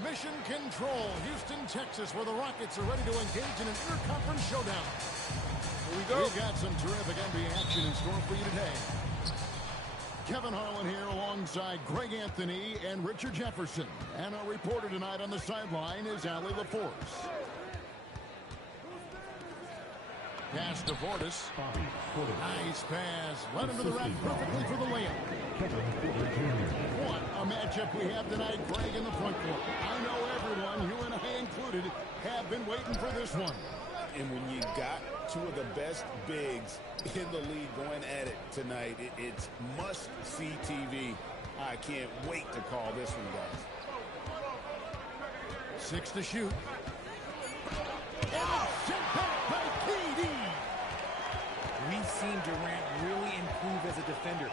Mission Control, Houston, Texas, where the Rockets are ready to engage in an interconference showdown. Here we go. We've got some terrific NBA action in store for you today. Kevin Harlan here alongside Greg Anthony and Richard Jefferson. And our reporter tonight on the sideline is Allie LaForce. Pass to Portis. Nice pass. Led him to the rack perfectly for the layup. What a matchup we have tonight, Greg, in the front court. I know everyone, you and I included, have been waiting for this one. And when you got two of the best bigs in the league going at it tonight, it's must-see TV. I can't wait to call this one, guys. 6 to shoot. And it's sent back by KD. We've seen Durant really improve as a defender,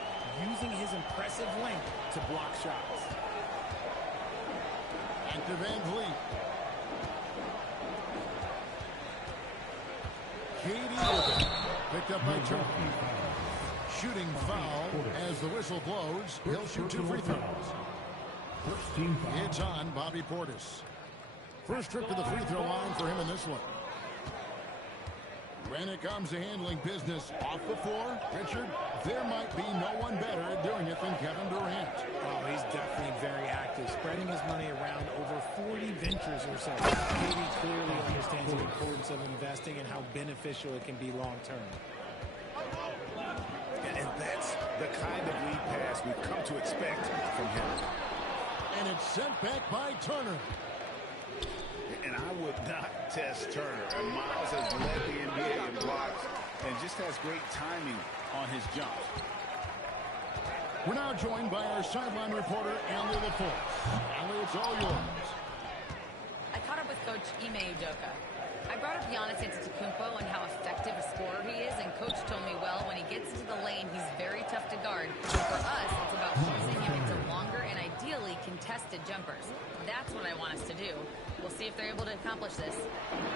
using his impressive length to block shots. Back to Van Vliet. KD with it. Picked up by Turner. Shooting foul as the whistle blows. He'll shoot 2 free throws. It's on Bobby Portis. First trip to the free throw line for him in this one. When it comes to handling business off the floor, Richard, there might be no one better at doing it than Kevin Durant. Oh, he's definitely very active, spreading his money around over 40 ventures or so. KD clearly understands the importance of investing and how beneficial it can be long-term. And that's the kind of lead pass we've come to expect from him. And it's sent back by Turner. And I would not test Turner. And Miles has led the NBA in blocks and just has great timing on his jump. We're now joined by our sideline reporter, Allie LaForce. Allie, it's all yours. I caught up with Coach Ime Udoka. I brought up Giannis Antetokounmpo and how effective a scorer he is, and Coach told me, well, when he gets into the lane, he's very tough to guard. For us, it's about forcing him into longer and ideally contested jumpers. That's what I want us to do. We'll see if they're able to accomplish this.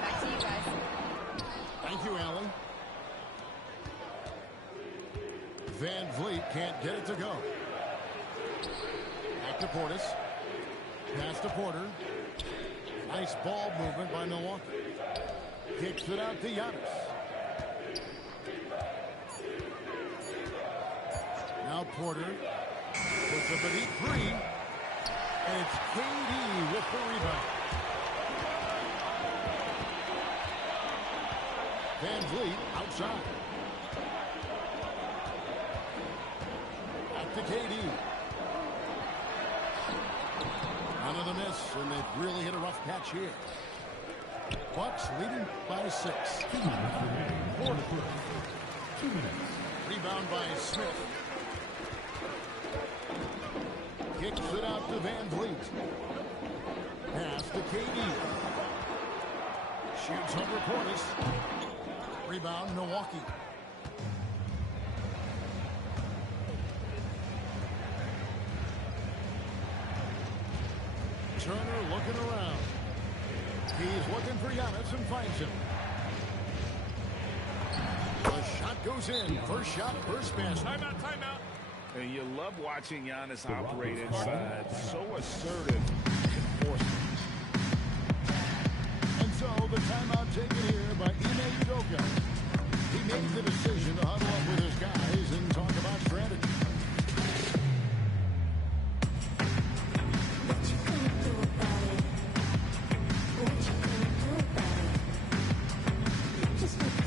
Back to you guys. Thank you, Allie. Van Vliet can't get it to go. Back to Portis. Pass to Porter. Nice ball movement by Milwaukee. Kicks it out to Giannis. Now Porter puts up a deep three. And it's KD with the rebound. Van Vliet outside. Back to KD. Another miss, and they've really hit a rough patch here. Bucks leading by 6. Rebound by Smith. Kicks it out to Van Vliet. Pass to KD. Shoots over Portis. Rebound, Milwaukee. Turner looking around. He's looking for Giannis and finds him. The shot goes in. First shot, first basket. Timeout, timeout. And you love watching Giannis operate inside. So assertive and forceful. And so the timeout taken here by Ime Udoka. He made the decision to huddle up with his guys and talk about strategy.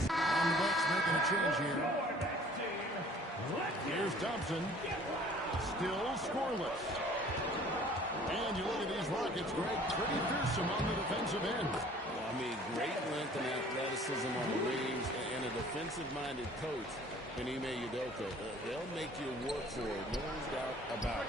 And the Bucks making a change here. Here's Thompson. Still scoreless. And you look at these Rockets, Greg, pretty fearsome on the defensive end. I mean, great length and athleticism on the wings and a defensive-minded coach in Ime Udoka. They'll make you work for it, no doubt about it.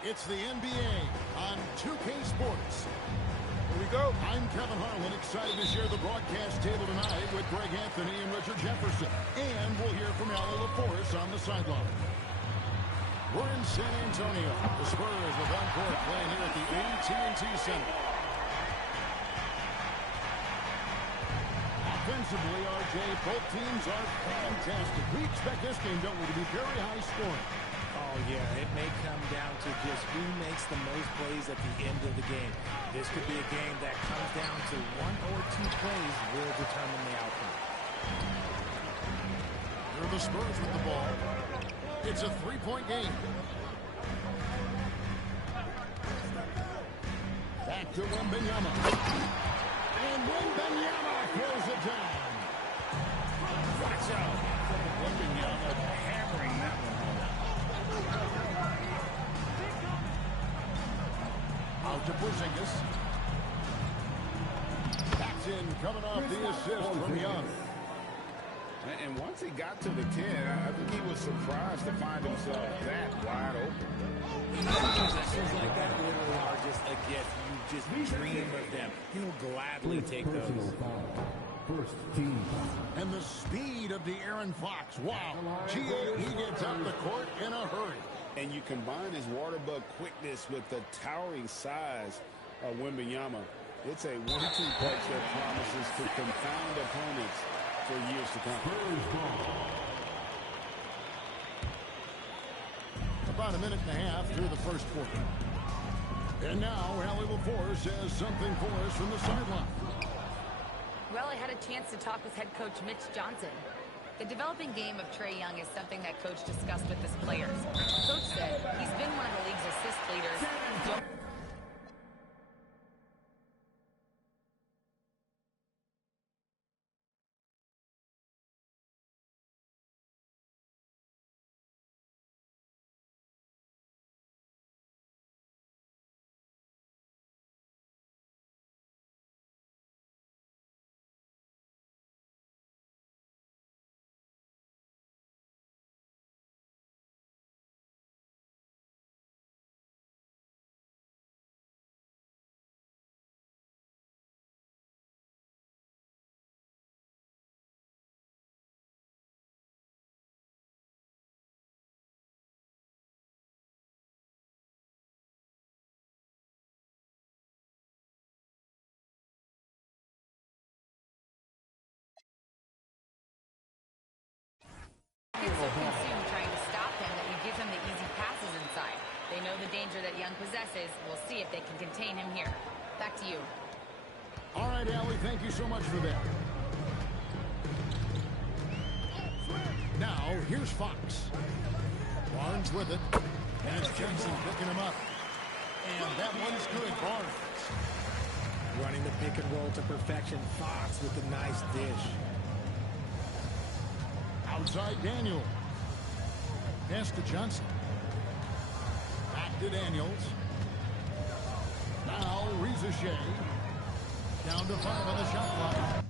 It's the NBA on 2K Sports. Here we go. I'm Kevin Harlan, excited to share the broadcast table tonight with Greg Anthony and Richard Jefferson. And we'll hear from Allie LaForce on the sideline. We're in San Antonio. The Spurs with home court playing here at the AT&T Center. Offensively, RJ, both teams are fantastic. We expect this game, don't we, to be very high scoring. Oh, yeah, it may come down to just who makes the most plays at the end of the game. This could be a game that comes down to 1 or 2 plays will determine the outcome. Here are the Spurs with the ball. It's a 3-point game. Back to Wembanyama. And Wembanyama throws it down. Watch out. Wembanyama hammering that one home. Out to Porzingis. That's in, coming off the assist from Young. And once he got to the 10, I think he was surprised to find himself that wide open. Possessions like that literally are just a gift. You just dream of them. He'll gladly take those. First team. And the speed of the Aaron Fox. Wow. He gets up the court in a hurry. And you combine his water bug quickness with the towering size of Wembanyama. It's a 1-2 punch that promises to confound opponents for years to come. About a minute and a half through the first quarter. And now Allie LaForce has something for us from the sideline. Well, I had a chance to talk with head coach Mitch Johnson. The developing game of Trae Young is something that coach discussed with his players. Coach said he's been one of the league's assist leaders. Get so consumed trying to stop him that you give him the easy passes inside. They know the danger that Young possesses. We'll see if they can contain him here. Back to you. All right, Allie, thank you so much for that. Now, here's Fox. Barnes with it. And it's Jensen picking him up. And that one's good, Barnes. Running the pick and roll to perfection. Fox with a nice dish. Outside Daniel. Pass to Johnson. Back to Daniels. Now Reza Shea. Down to 5 on the shot clock.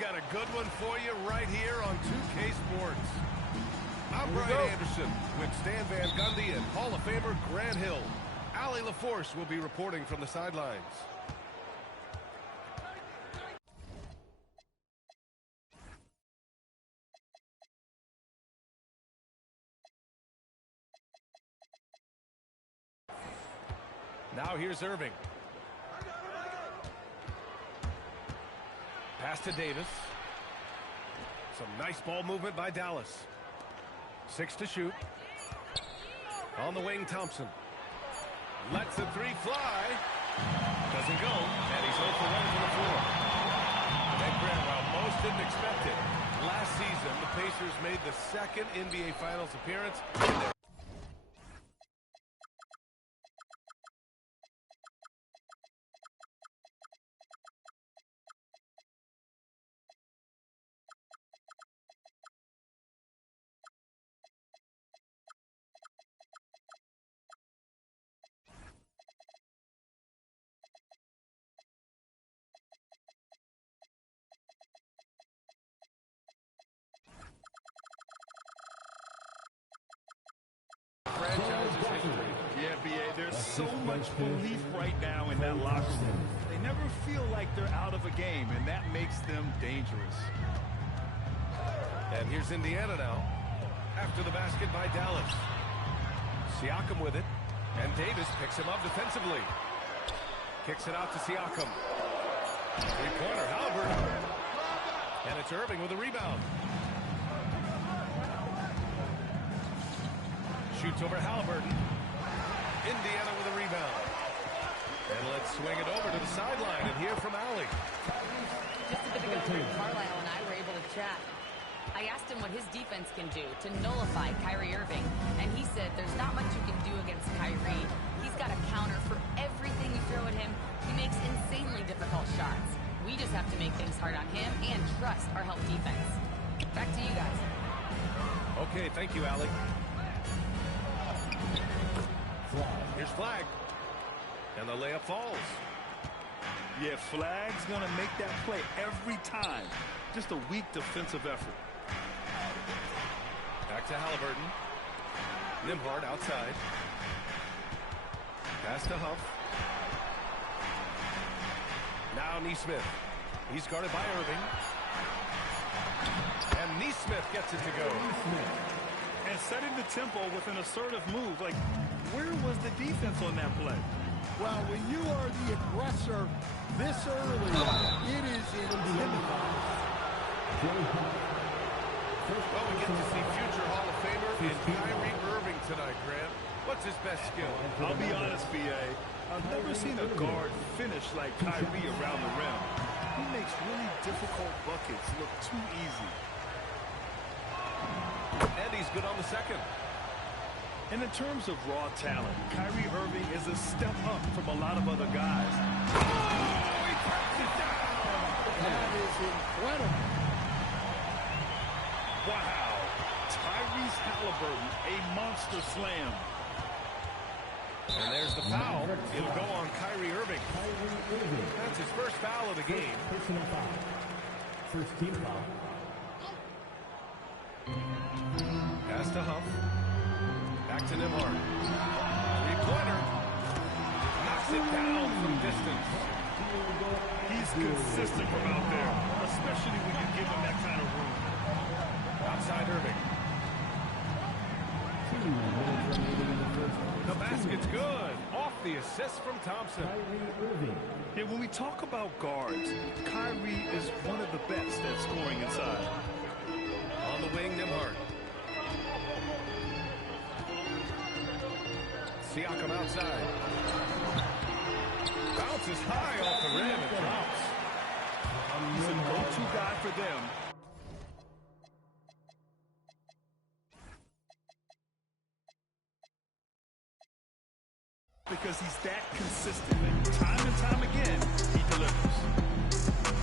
got a good one for you right here on 2K Sports. I'm Brian Anderson with Stan Van Gundy and Hall of Famer Grant Hill. Allie LaForce will be reporting from the sidelines. Now here's Irving. Pass to Davis. Some nice ball movement by Dallas. 6 to shoot. On the wing, Thompson. Lets the three fly. Doesn't go. And he's 0 for 1 from the floor. And Grant, while most didn't expect it, last season the Pacers made the second NBA Finals appearance in their franchise's history. Yeah, B.A., there's so much belief right now in that locker room. They never feel like they're out of a game, and that makes them dangerous. And here's Indiana now. After the basket by Dallas. Siakam with it. And Davis picks him up defensively. Kicks it out to Siakam. Three-pointer, Halliburton. And it's Irving with a rebound. Shoots over Halliburton. Indiana with a rebound. And let's swing it over to the sideline and hear from Allie. Just a bit ago, Carlisle and I were able to chat. I asked him what his defense can do to nullify Kyrie Irving, and he said there's not much you can do against Kyrie. He's got a counter for everything you throw at him. He makes insanely difficult shots. We just have to make things hard on him and trust our help defense. Back to you guys. Okay, thank you, Allie. Here's Flag. And the layup falls. Yeah, Flag's going to make that play every time. Just a weak defensive effort. Back to Halliburton. Nembhard outside. Pass to Huff. Now Nesmith. He's guarded by Irving. And Nesmith gets it to go. And setting the tempo with an assertive move. Like, where was the defense on that play? Well, when you are the aggressor this early, it is intimidating. Well, we get to see future Hall of Famer in Kyrie Irving tonight, Grant. What's his best skill? I'll be honest, B.A. I've never seen a guard finish like Kyrie around the rim. He makes really difficult buckets look too easy. And he's good on the second. And in terms of raw talent, Kyrie Irving is a step up from a lot of other guys. Oh, he cuts it down! That is incredible. Wow. Tyrese Halliburton, a monster slam. And there's the foul. It'll go on Kyrie Irving. That's his first foul of the game. Personal foul. First team foul. Pass to Huff. Back to Nembhard. Three-pointer. Knocks it down from distance. He's consistent from out there, especially when you give him that kind of room. Outside Irving. The basket's good. Off the assist from Thompson. And when we talk about guards, Kyrie is one of the best at scoring inside. On the wing, Nembhard. Siakam outside. Bounces high off the rim and drops. He's a go-to guy for them. Because he's that consistent. And time and time again, he delivers.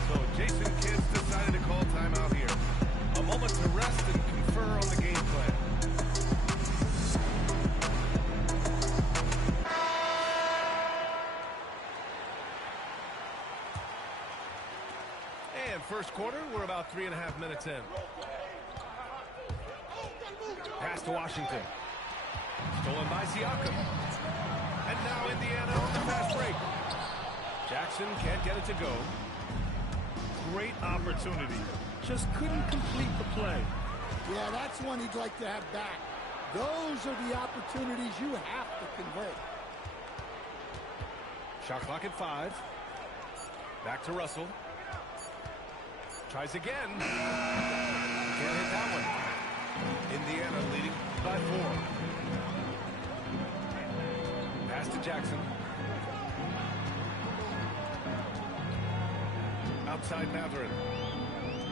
So Jason Kidd decided to call timeout here. A moment to rest and confer on the game plan. And And first quarter, we're about 3.5 minutes in. Pass to Washington. Stolen by Siakam. And now Indiana on the fast break. Jackson can't get it to go. Great opportunity. Just couldn't complete the play. Yeah, that's one he'd like to have back. Those are the opportunities you have to convert. Shot clock at 5. Back to Russell. Tries again. Can't hit that one. Indiana leading by 4. Pass to Jackson. Outside Mathurin.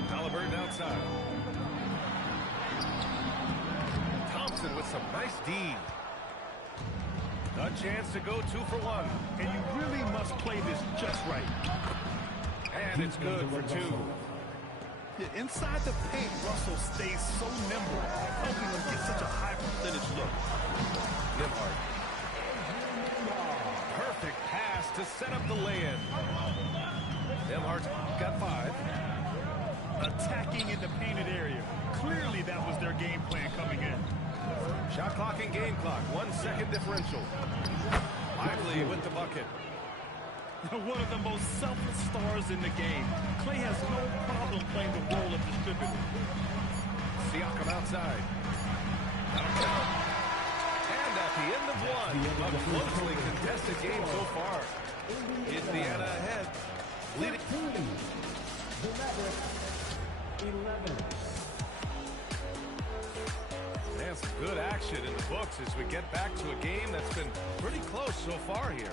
Halliburton outside. Thompson with some nice D. A chance to go 2 for 1. And you really must play this just right. And it's good for 2. Yeah, inside the paint, Russell stays so nimble, helping him get such a high percentage look. Nembhard. Perfect pass to set up the lay-in. Nembhard's got 5. Attacking in the painted area. Clearly that was their game plan coming in. Shot clock and game clock. 1 second differential. Lively with the bucket. One of the most selfless stars in the game. Klay has no problem playing the role of distributor. Siakam outside. That'll count. And at the end of 1, a closely contested game so far. Indiana ahead. Leading. The Mavericks, 11. And some good action in the books as we get back to a game that's been pretty close so far here.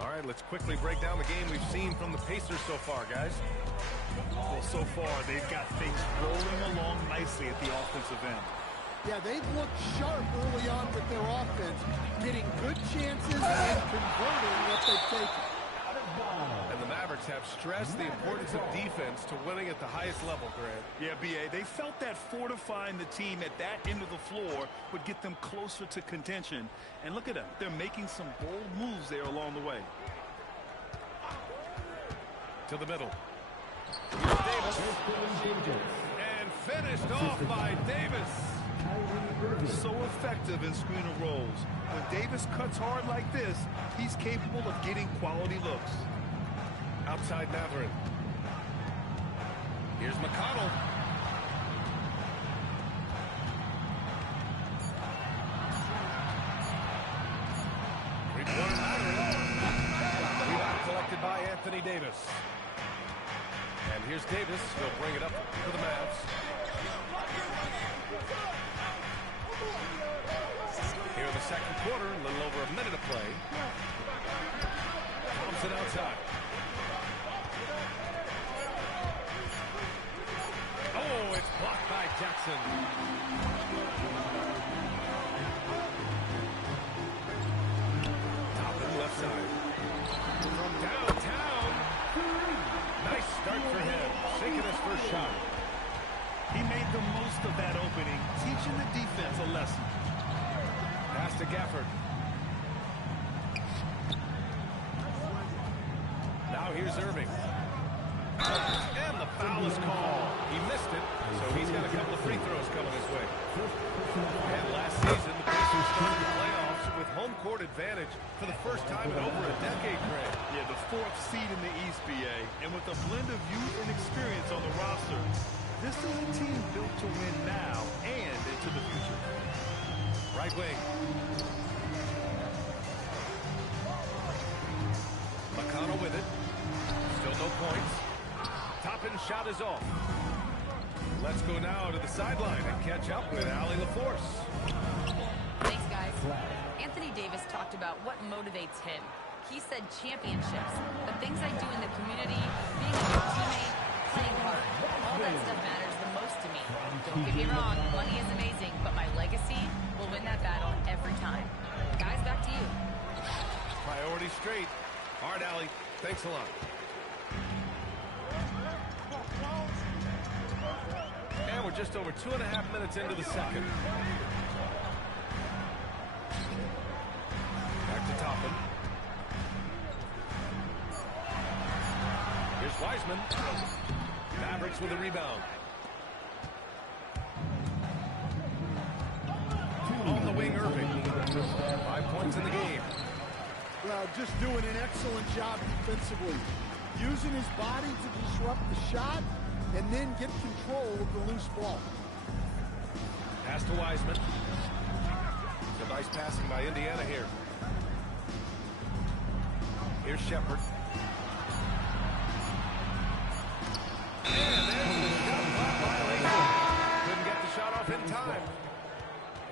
All right, let's quickly break down the game we've seen from the Pacers so far, guys. Well, so far, they've got things rolling along nicely at the offensive end. Yeah, they've looked sharp early on with their offense, getting good chances and converting what they've taken. And the Mavericks have stressed the importance of defense to winning at the highest level, Grant. Yeah, B.A., they felt that fortifying the team at that end of the floor would get them closer to contention. And look at them. They're making some bold moves there along the way. To the middle. Here's Davis. And finished off by Davis. So effective in screener rolls. When Davis cuts hard like this, he's capable of getting quality looks. Outside Mathurin. Here's McConnell. Three-pointer Mathurin. Rebound collected by Anthony Davis. And here's Davis. He'll bring it up for the Mavs. Here in the second quarter, a little over a minute of play. Thompson outside. Oh, it's blocked by Jackson. Toppin left side. From downtown. Nice start for him. Shaking his first shot. He made the most of that opening, teaching the defense a lesson. Pass to Gafford. Now here's Irving. And the foul is called. He missed it, so he's got a couple of free throws coming his way. And last season, the Pacers started the playoffs with home court advantage for the first time in over a decade, Grant. Yeah, the 4th seed in the East, B.A. And with a blend of youth and experience on the roster, this is a team built to win now and into the future. Right wing. McConnell with it. Still no points. Toppin's shot is off. Let's go now to the sideline and catch up with Allie LaForce. Thanks, guys. Anthony Davis talked about what motivates him. He said championships, the things I do in the community, being a good teammate, playing hard. All that stuff matters the most to me. Don't get me wrong, money is amazing, but my legacy will win that battle every time. Guys, back to you. Priority straight. All right, Allie. Thanks a lot. And we're just over 2.5 minutes into the second. Back to Toppin. Here's Wiseman. Mavericks with a rebound. On the wing, Irving. 5 points in the game. Well, just doing an excellent job defensively. Using his body to disrupt the shot and then get control of the loose ball. Pass to Wiseman. Some nice passing by Indiana here. Here's Shepherd. And there's the shot clock violation. Couldn't get the shot off in time.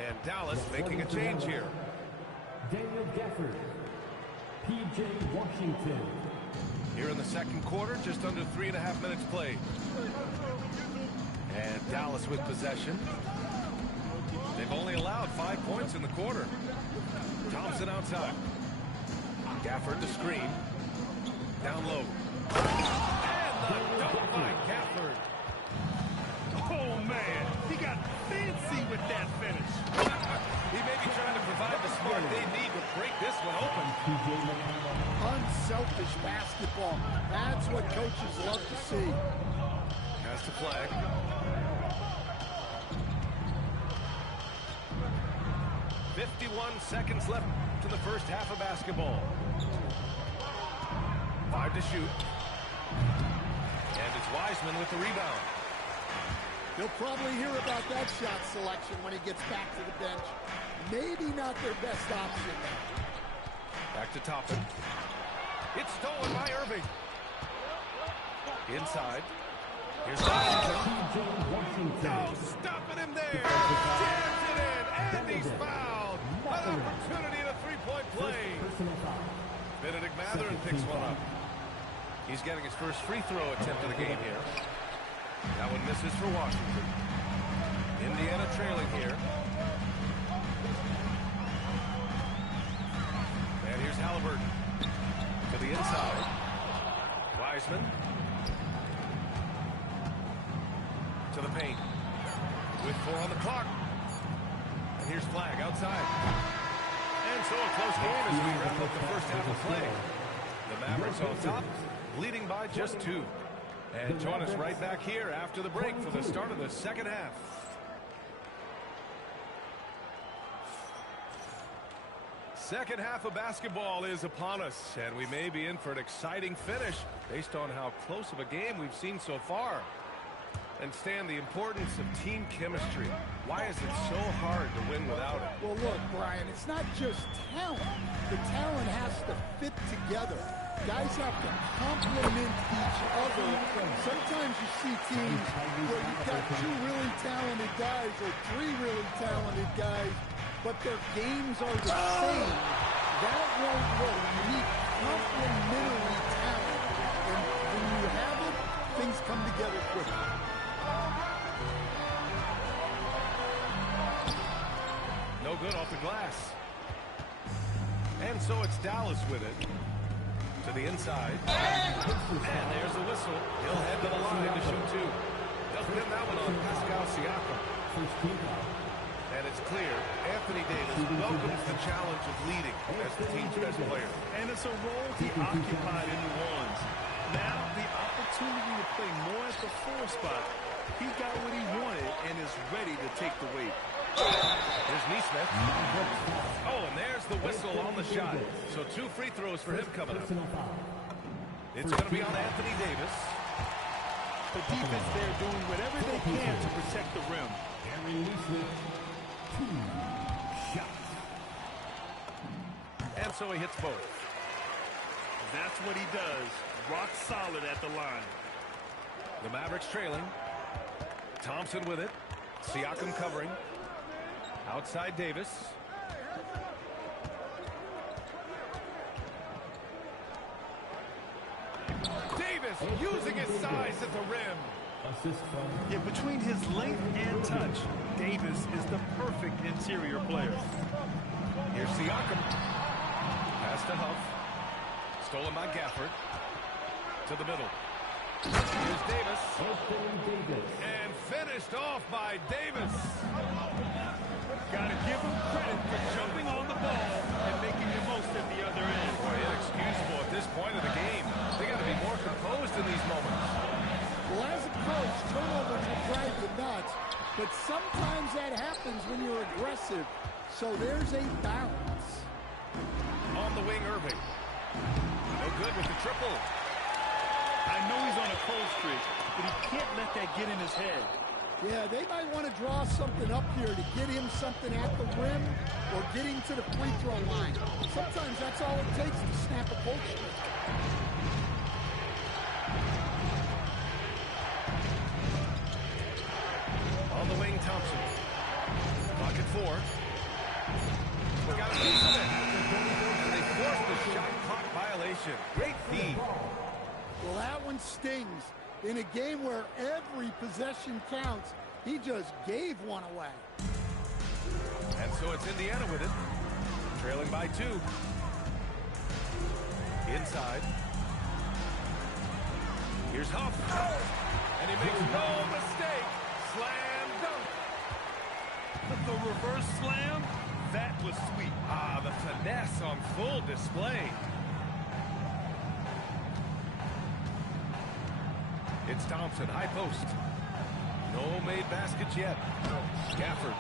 And Dallas making a change here. Daniel Gafford. P.J. Washington. Here in the second quarter, just under 3.5 minutes played. And Dallas with possession. They've only allowed 5 points in the quarter. Thompson outside. Gafford the screen. Down low. And the dunk by Gafford. Oh, man. He got fancy with that finish. He may be trying to provide the spark they need to break this one open. Unselfish basketball. That's what coaches love to see. Pass the flag. Seconds left to the first half of basketball. 5 to shoot. And it's Wiseman with the rebound. He'll probably hear about that shot selection when he gets back to the bench. Maybe not their best option now. Back to Toppin. It's stolen by Irving. Inside. Here's Washington. No, stopping him there. Jams it in, and he's fouled. An opportunity in a three-point play. Benedict Mathurin picks one up. He's getting his first free throw attempt of the game here. That one misses for Washington. Indiana trailing here. And here's Halliburton. To the inside. Wiseman. To the paint. With 4 on the clock. And here's Flag outside. And so a close game as we wrap up the first half of play. The Mavericks on top, leading by just 2. And join us right back here after the break for the start of the second half. Second half of basketball is upon us, and we may be in for an exciting finish based on how close of a game we've seen so far. And Stan, the importance of team chemistry. Why is it so hard to win without it? Well, look, Brian, it's not just talent. The talent has to fit together. Guys have to complement each other. Sometimes you see teams where you've got 2 really talented guys or 3 really talented guys, but their games are the same. That won't work. You need complementary talent. And when you have it, things come together quickly. No good off the glass. And so it's Dallas with it. To the inside. And there's a whistle. He'll head to the line to shoot 2. They'll pin that one on Pascal Siakam. And it's clear, Anthony Davis welcomes the challenge of leading as the team's best player. And it's a role he occupied in New Orleans. Now the opportunity to play more at the 4 spot. He got what he wanted and is ready to take the weight. Here's Nesmith. Oh, and there's the whistle on the shot. So 2 free throws for him coming up. It's going to be on Anthony Davis. The defense there doing whatever they can to protect the rim. Gary Nesmith, 2 shots. And so he hits both. That's what he does. Rock solid at the line. The Mavericks trailing. Thompson with it. Siakam covering. Outside Davis. Davis using his size at the rim. Yeah, between his length and touch, Davis is the perfect interior player. Here's Siakam. Pass to Huff. Stolen by Gafford. To the middle. Here's Davis. And finished off by Davis. Got to give him credit for jumping on the ball and making the most at the other end. Boy, inexcusable at this point of the game. They got to be more composed in these moments. when you're aggressive. So there's a balance. On the wing, Irving. No good with the triple. I know he's on a cold streak, but he can't let that get in his head. Yeah, they might want to draw something up here to get him something at the rim or get him to the free throw line. Sometimes that's all it takes to snap a cold streak. On the wing, Thompson. Pocket 4. We got a piece of it. And they forced the shot clock violation. Great feed. Well, that one stings. In a game where every possession counts, he just gave one away. And so it's Indiana with it. Trailing by 2. Inside. Here's Huff. And he makes no mistake. Slam dunk. The reverse slam, that was sweet. Ah, the finesse on full display. It's Thompson, high post. No made baskets yet. Gafford.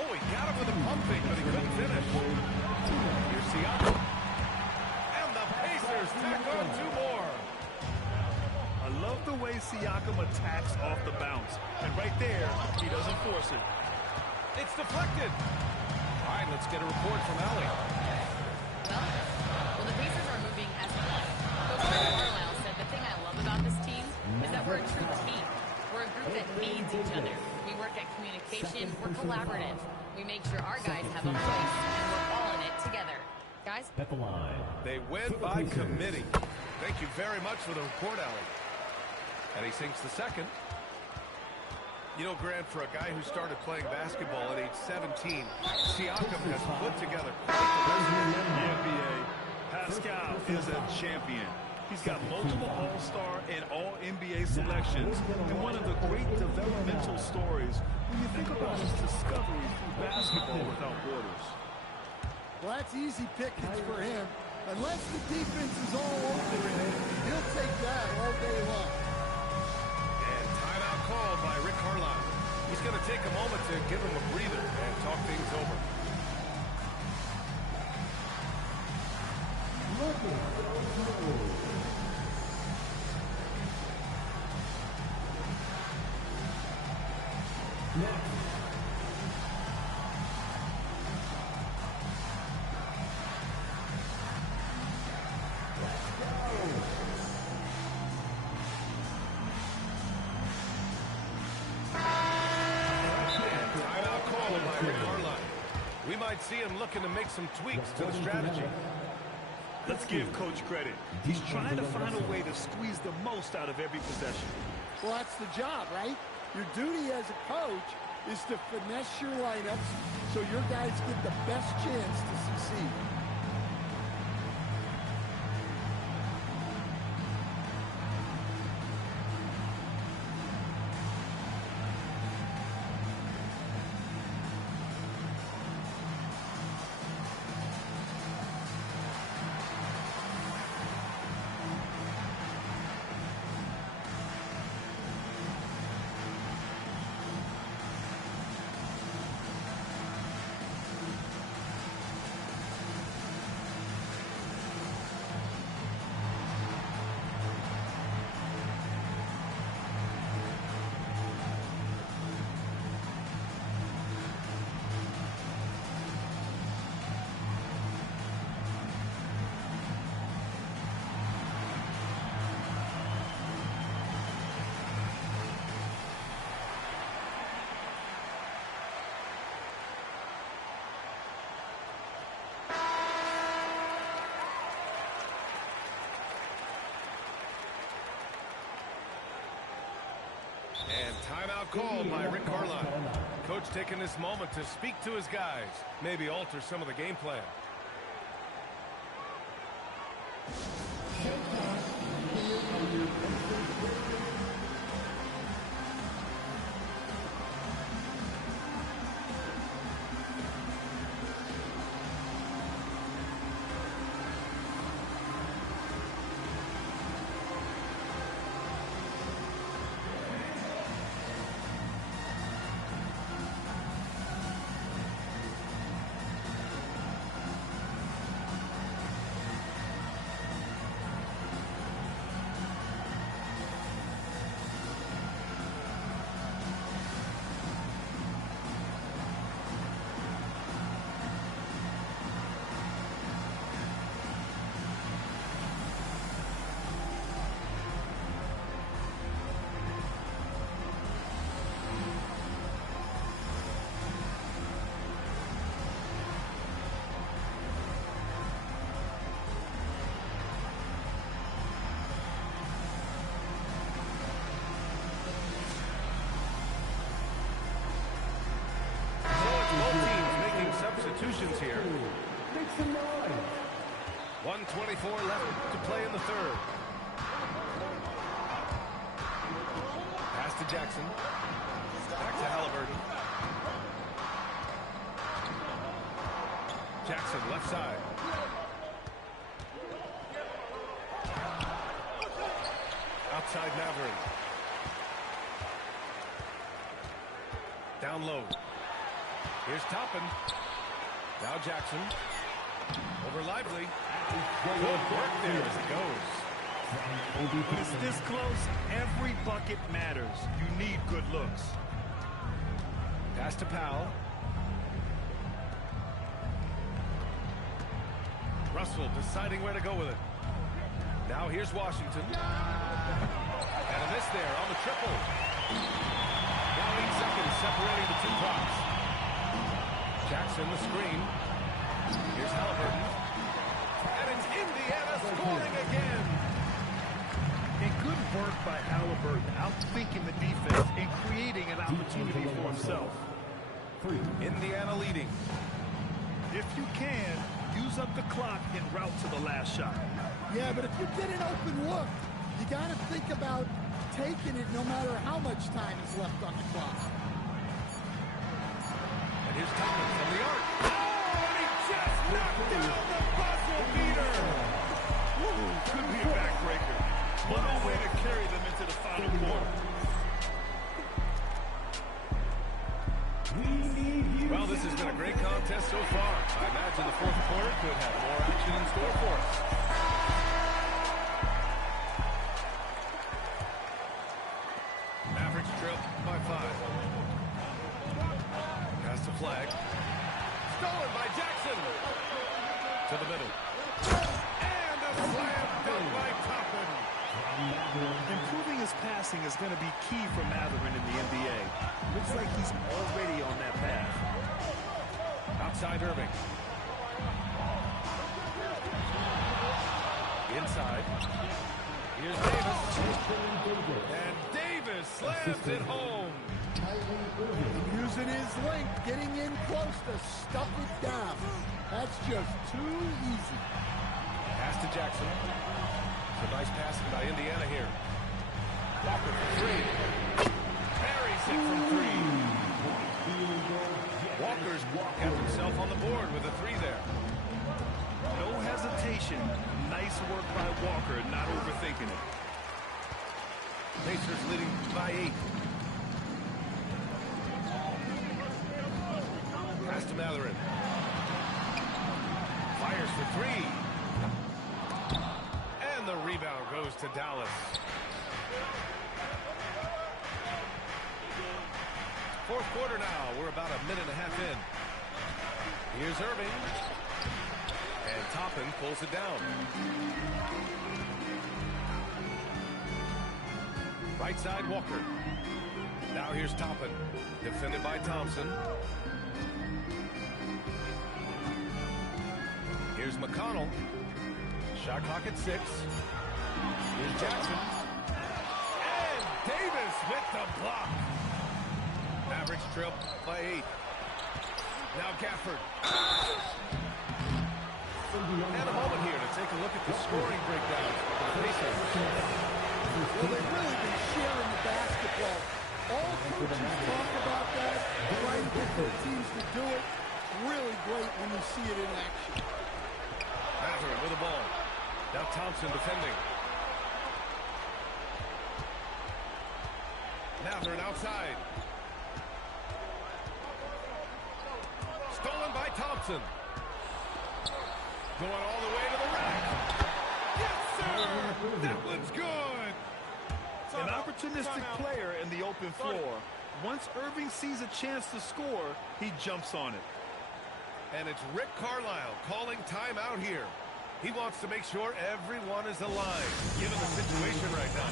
Oh, he got him with a pump fake, but he couldn't finish. Here's Siakam. And the Pacers tack on 2 more. I love the way Siakam attacks off the bounce. And right there, he doesn't force it. It's deflected. All right, let's get a report from Ellie. Well, the Pacers are moving as one. Coach Carlisle said the thing I love about this team is that we're a true team. We're a group that needs each other. We work at communication. We're collaborative. We make sure our guys have a voice, and we're all in it together. Guys? At the line. They win by committee. Thank you very much for the report, Allie. And he sinks the second. You know, Grant, for a guy who started playing basketball at age 17, Siakam has put together quite the NBA. Pascal is a champion. He's got multiple All-Star and All-NBA selections, and one of the great developmental stories when you think about his discovery through Basketball Without Borders. Well, that's easy pickings for him. Unless the defense is all over him, he'll take that all day long. And timeout called by Rick Carlisle. He's going to take a moment to give him a breather and talk things over. We might see him looking to make some tweaks to the strategy. Let's give Coach credit. He's trying to find a way to squeeze the most out of every possession. Well, that's the job, right? Your duty as a coach is to finesse your lineups so your guys get the best chance to succeed. And timeout called by Rick Carlisle. Coach taking this moment to speak to his guys, maybe alter some of the game plan. substitutions here. 1:24 left to play in the third. Pass to Jackson. Back to Halliburton. Jackson, left side. Outside Matherin. Down low. Here's Toppin. Now Jackson. Over Lively. Good work there as it goes. When it's this close, every bucket matters. You need good looks. Pass to Powell. Russell deciding where to go with it. Now here's Washington. And a miss there on the triple. Now 8 seconds separating the two props. Jackson the screen. Here's Halliburton. And it's Indiana scoring again. And good work by Halliburton, outthinking the defense and creating an opportunity for himself. Indiana leading. If you can, use up the clock en route to the last shot. Yeah, but if you get an open look, you got to think about taking it no matter how much time is left on the clock. And here's Toppin from the arc. Oh, and he just knocked down the buzzer beater. Could be a backbreaker. What a way to carry them into the final quarter. Well, this has been a great contest so far. I imagine the fourth quarter could have more action in store for us. Mavericks trail by 5. Pass to Flag. Stolen by Jackson. To the middle. And a slam dunk by Toppin. Improving his passing is going to be key for Matherin in the NBA. Looks like he's already on that path. Outside Irving. Inside. Here's Davis. And Davis slams it home. Using his length, getting in close to stuff it down. That's just too easy. Pass to Jackson. Some nice passing by Indiana here. Walker for 3. Buries it from 3. Walker's kept himself on the board with a 3 there. No hesitation. Nice work by Walker, not overthinking it. Pacers leading by 8. Pass to Matherin. Fires for 3. And the rebound goes to Dallas. Fourth quarter now. We're about a minute and a half in. Here's Irving. And Toppin pulls it down. Right side, Walker. Now here's Toppin. Defended by Thompson. Here's McConnell. Shot clock at 6. Here's Jackson. And Davis with the block. Mavericks trail by 8. Now Gafford. And a moment here to take a look at the scoring breakdown for the Pacers. Well, they've really been sharing the basketball. All coaches talk about that, trying to get their teams to do it. Really great when you see it in action. Matherin with the ball. Now Thompson defending. Matherin outside. Stolen by Thompson. Going all the way to the rack. Yes, sir! That one's good! An opportunistic player in the open floor. Once Irving sees a chance to score, he jumps on it. And it's Rick Carlisle calling timeout here. He wants to make sure everyone is aligned, given the situation right now.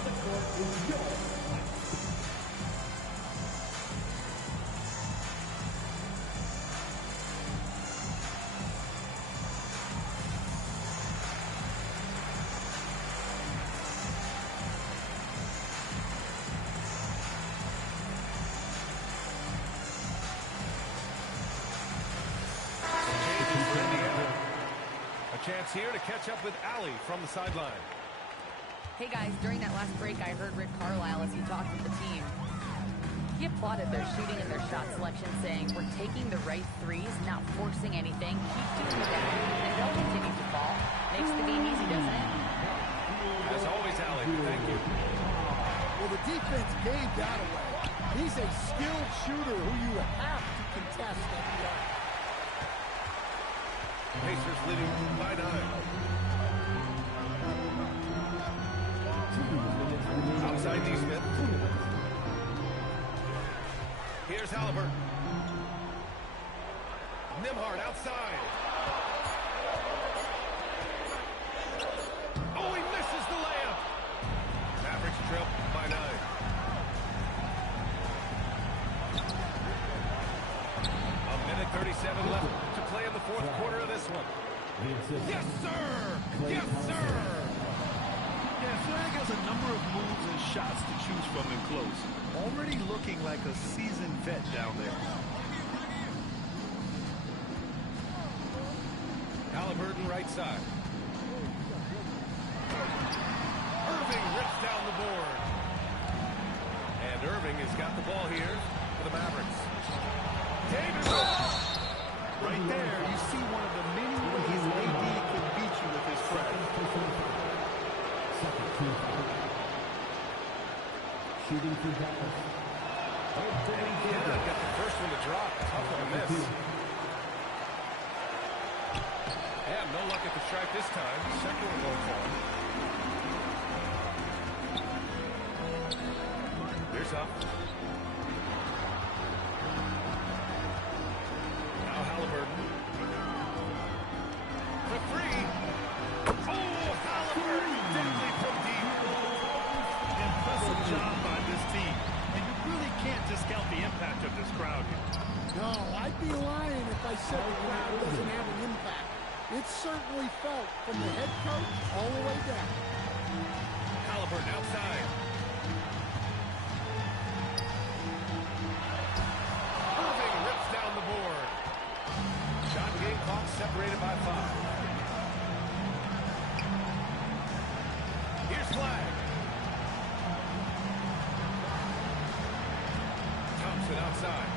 It's here to catch up with Allie from the sideline. Hey guys, during that last break, I heard Rick Carlisle as he talked with the team. He applauded their shooting and their shot selection, saying, "We're taking the right threes, not forcing anything. Keep doing that, and they'll continue to fall." Makes the game easy, doesn't it? As always, Allie, thank you. Well, the defense gave that away. He's a skilled shooter who you have to contest at the arc. Pacers leading by 9. Outside D. Smith. Here's Halliburton. Nembhard outside. Oh, he misses the layup. Mavericks trail by 9. A minute 37 left to play in the fourth quarter of this one. Yes, sir! Yes, sir! Yeah, Flag has a number of moves and shots to choose from in close. Already looking like a seasoned vet down there. Halliburton right side. Irving rips down the board. And Irving has got the ball here for the Mavericks. Davis! Right there, you see one of the many ways AD can beat you with his press. Shooting for Dallas. And he cannot get the first one to drop. Tough one to miss. And no luck at the strike this time. Second one won't fall. Here's up. Now Halliburton. The three. Oh, Halliburton deadly from deep. Impressive job by this team. And you really can't discount the impact of this crowd here. No, I'd be lying if I said the crowd doesn't have an impact. It's certainly felt from the head coach all the way down. Halliburton outside. Irving rips down the board. Shot game clock separated by 5. Here's Flag. Thompson outside.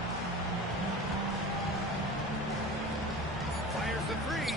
Fires the three.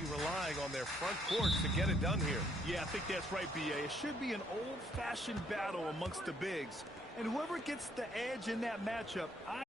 be relying on their front court to get it done here. Yeah, I think that's right, B.A. It should be an old-fashioned battle amongst the bigs. And whoever gets the edge in that matchup, I